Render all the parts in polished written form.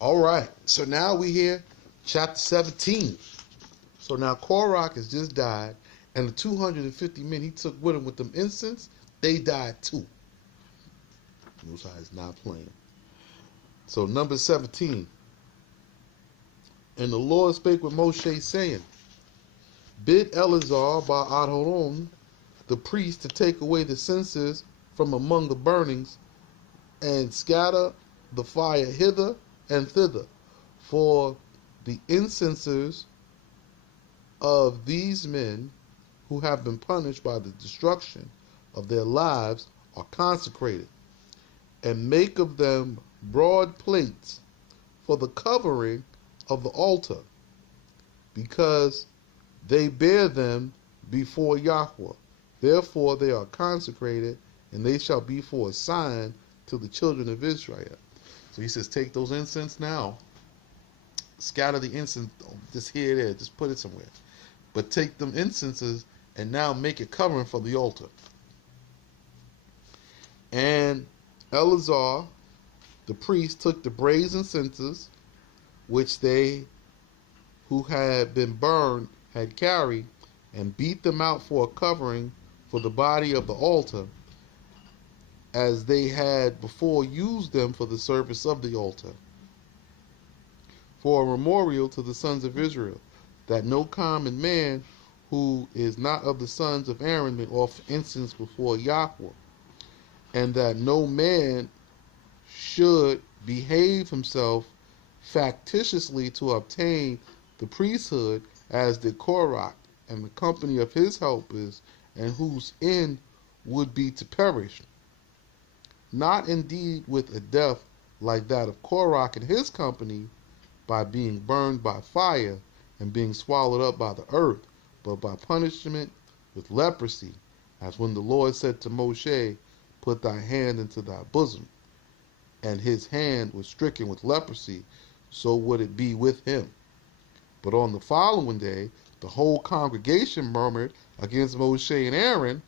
All right. So now we hear chapter 17. So now Korach has just died, and the 250 men he took with him with them incense, they died too. Musa is not playing. So number 17. And the Lord spake with Moshe, saying, Bid Eleazar by Adhoron, the priest, to take away the censers from among the burnings, and scatter the fire hither and thither. For the incensers of these men who have been punished by the destruction of their lives are consecrated, and make of them broad plates for the covering of the altar, because they bear them before Yahweh. Therefore they are consecrated, and they shall be for a sign to the children of Israel. So he says, take those incense now, scatter the incense, just here, there, just put it somewhere. But take them incenses and now make it covering for the altar. And Eleazar, the priest, took the brazen censers, which they who had been burned had carried, and beat them out for a covering for the body of the altar, as they had before used them for the service of the altar, for a memorial to the sons of Israel, that no common man who is not of the sons of Aaron may offer incense before Yahweh, and that no man should behave himself factitiously to obtain the priesthood, as did Korach and the company of his helpers, and whose end would be to perish, not indeed with a death like that of Korach and his company, by being burned by fire and being swallowed up by the earth, but by punishment with leprosy, as when the Lord said to Moshe, Put thy hand into thy bosom, and his hand was stricken with leprosy, so would it be with him. But on the following day, the whole congregation murmured against Moshe and Aaron.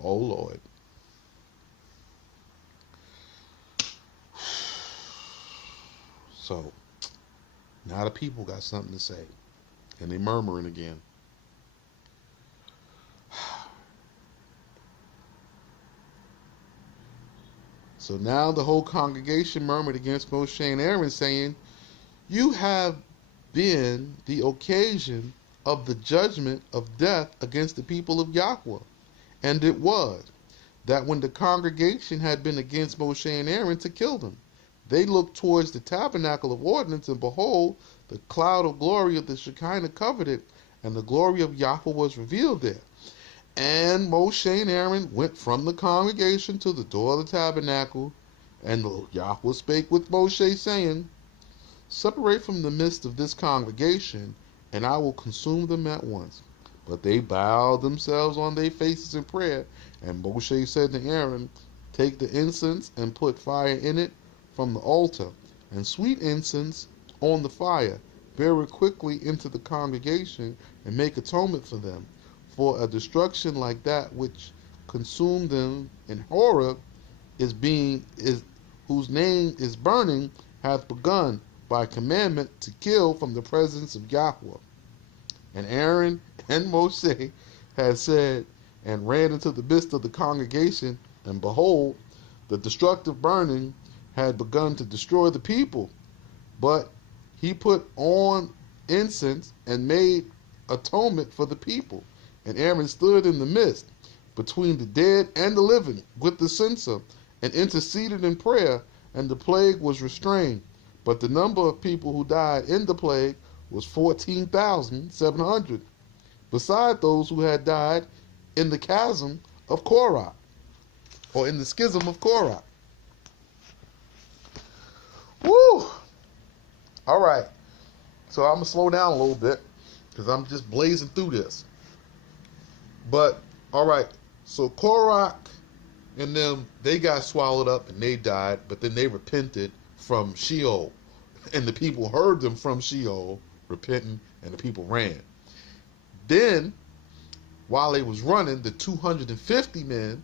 Oh Lord. So, now the people got something to say, and they murmuring again. So now the whole congregation murmured against Moshe and Aaron, saying, You have been the occasion of the judgment of death against the people of Yahweh. And it was, that when the congregation had been against Moshe and Aaron to kill them, they looked towards the tabernacle of ordinance, and behold, the cloud of glory of the Shekinah covered it, and the glory of Yahweh was revealed there. And Moshe and Aaron went from the congregation to the door of the tabernacle, and Yahweh spake with Moshe, saying, Separate from the midst of this congregation, and I will consume them at once. But they bowed themselves on their faces in prayer, and Moshe said to Aaron, Take the incense and put fire in it from the altar, and sweet incense on the fire. Bear it quickly into the congregation, and make atonement for them. For a destruction like that which consumed them in Horeb whose name is burning, hath begun by commandment to kill from the presence of Yahweh. And Aaron and Moshe had said, and ran into the midst of the congregation, and behold, the destructive burning had begun to destroy the people. But he put on incense and made atonement for the people. And Aaron stood in the midst, between the dead and the living, with the censer, and interceded in prayer, and the plague was restrained. But the number of people who died in the plague was 14,700, beside those who had died in the chasm of Korah, or in the schism of Korah. Woo! All right. So I'm going to slow down a little bit, because I'm just blazing through this. But, all right. So Korah and them, they got swallowed up and they died, but then they repented from Sheol. And the people heard them from Sheol repenting, and the people ran. Then, while they was running, the 250 men,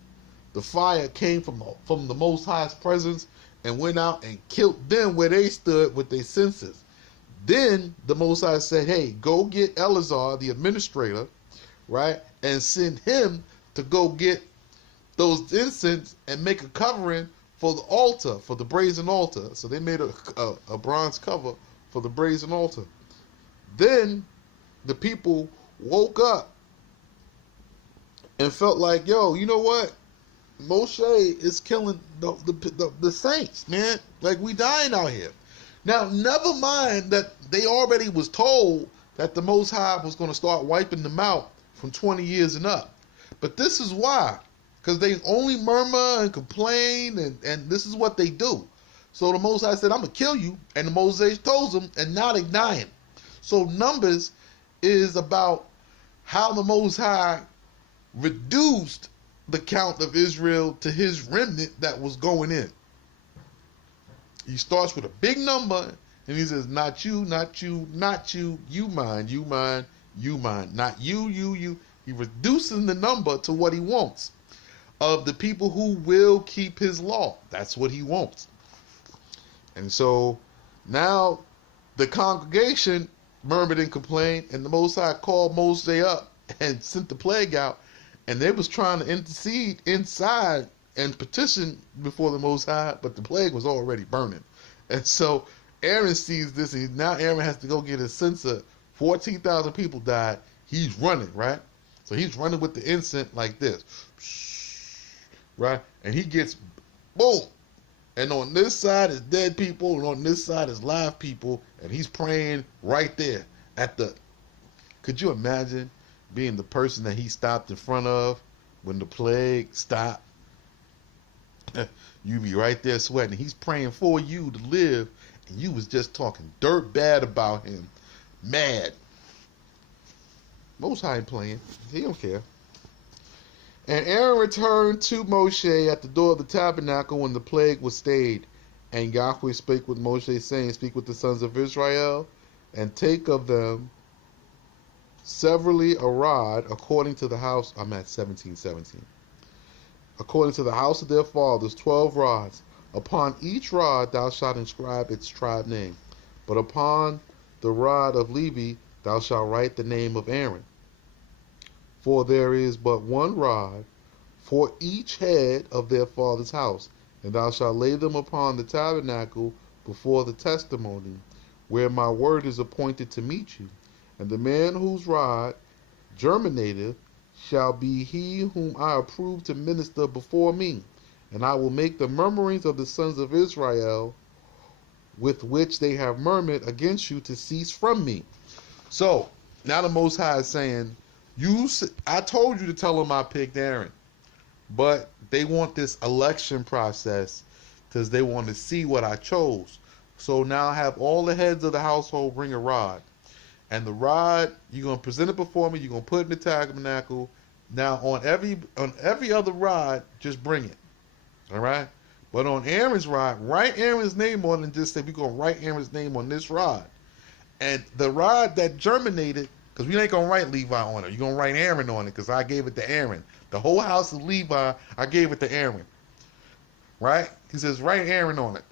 the fire came from the Most High's presence, and went out and killed them where they stood with their censers. Then the Most High said, hey, go get Eleazar, the administrator, right, and send him to go get those incense and make a covering for the altar, for the brazen altar. So they made a bronze cover for the brazen altar. Then the people woke up and felt like, yo, you know what? Moshe is killing the saints, man. Like, we dying out here. Now, never mind that they already was told that the Most High was going to start wiping them out from 20 years and up. But this is why. Because they only murmur and complain, and this is what they do. So the Most High said, I'm going to kill you. And the Moses told them, and now they dying. So Numbers is about how the Most High reduced the count of Israel to his remnant that was going in. He starts with a big number, and he says, not you, not you, not you, you mine, you mine, you mine, not you, you, you. He reduces the number to what he wants of the people who will keep his law. That's what he wants. And so now the congregation murmured and complained, and the Most High called Moses up and sent the plague out, and they was trying to intercede inside and petition before the Most High, but the plague was already burning. And so Aaron sees this, and now Aaron has to go get his censer. 14,000 people died. He's running, right? So he's running with the incense like this, right? And he gets, boom. And on this side is dead people, and on this side is live people, and he's praying right there at the, could you imagine being the person that he stopped in front of when the plague stopped? You be right there sweating. He's praying for you to live, and you was just talking dirt bad about him. Mad. Most High ain't playing. He don't care. And Aaron returned to Moshe at the door of the tabernacle when the plague was stayed. And Yahweh spake with Moshe, saying, speak with the sons of Israel, and take of them severally a rod according to the house. I'm at 17:17. According to the house of their fathers, 12 rods. Upon each rod thou shalt inscribe its tribe name. But upon the rod of Levi thou shalt write the name of Aaron. For there is but one rod for each head of their father's house. And thou shalt lay them upon the tabernacle before the testimony, where my word is appointed to meet you. And the man whose rod germinateth shall be he whom I approve to minister before me. And I will make the murmurings of the sons of Israel with which they have murmured against you to cease from me. So, now the Most High is saying, I told you to tell them I picked Aaron. But they want this election process because they want to see what I chose. So now I have all the heads of the household bring a rod. And the rod, you're going to present it before me. You're going to put it in the tabernacle. Now, on every other rod, just bring it. All right? But on Aaron's rod, write Aaron's name on it and just say, we're going to write Aaron's name on this rod. And the rod that germinated, because we ain't going to write Levi on it. You're going to write Aaron on it because I gave it to Aaron. The whole house of Levi, I gave it to Aaron. Right? He says, write Aaron on it.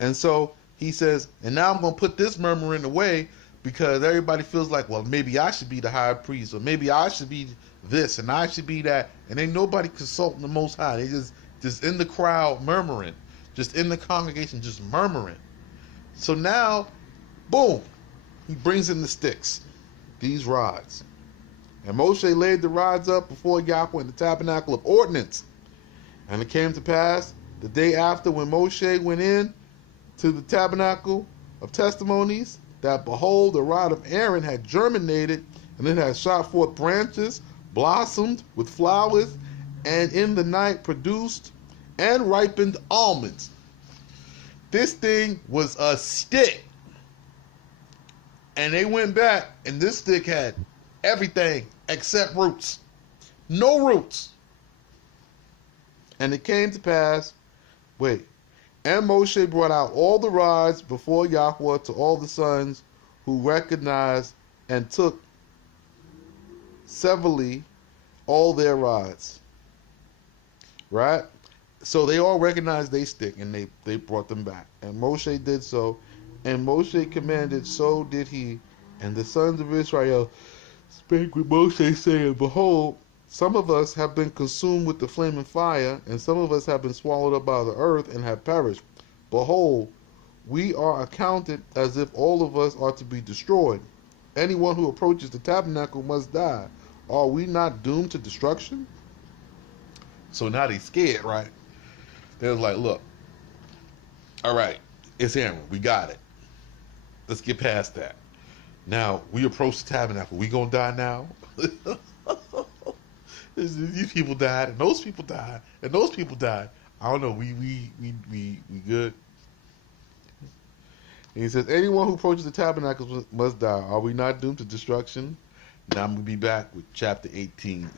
And so he says, and now I'm going to put this murmuring away because everybody feels like, well, maybe I should be the high priest, or maybe I should be this, and I should be that. And ain't nobody consulting the Most High. They just in the crowd murmuring, just in the congregation just murmuring. So now, boom, he brings in the sticks, these rods. And Moshe laid the rods up before Yahweh in the tabernacle of ordinance. And it came to pass the day after, when Moshe went in to the tabernacle of testimonies, that behold, the rod of Aaron had germinated, and it had shot forth branches, blossomed with flowers, and in the night produced and ripened almonds. This thing was a stick. And they went back, and this stick had everything except roots. No roots. And it came to pass, and Moshe brought out all the rods before Yahweh to all the sons who recognized, and took severally all their rods. Right? So they all recognized they stick, and they brought them back. And Moshe did so, and Moshe commanded, so did he. And the sons of Israel spake with Moshe, saying, Behold, some of us have been consumed with the flaming fire, and some of us have been swallowed up by the earth and have perished. Behold, we are accounted as if all of us are to be destroyed. Anyone who approaches the tabernacle must die. Are we not doomed to destruction? So now they scared, right? They was like, look, all right, it's Aaron. We got it. Let's get past that. Now, we approach the tabernacle. We gonna die now? These people died, and those people died, and those people died. I don't know. We good. And he says, anyone who approaches the tabernacle must die. Are we not doomed to destruction? Now I'm gonna be back with chapter 18.